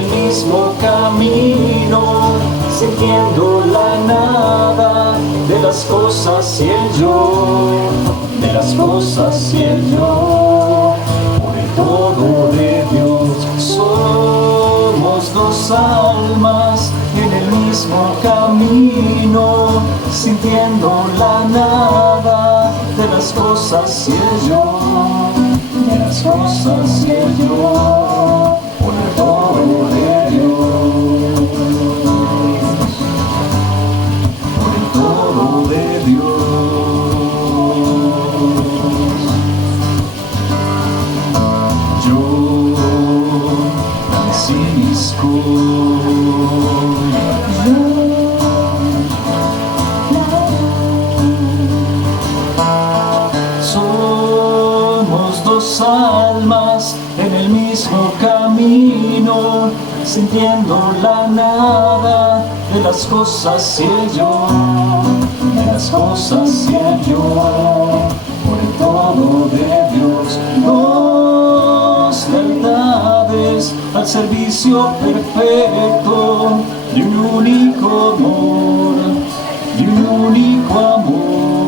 el mismo camino, sintiendo la nada de las cosas y el yo, de las cosas y el yo, por el todo de Dios. Somos dos almas en el mismo camino, sintiendo la nada de las cosas y el yo, de las cosas y el yo, por el todo de Dios, por el todo de Dios. Yo Francisco, somos dos almas en el mismo camino, sintiendo la nada de las cosas y el yo, de las cosas y el yo, por el todo de Dios. Dos lealtades al servicio perfecto de un único amor, de un único amor.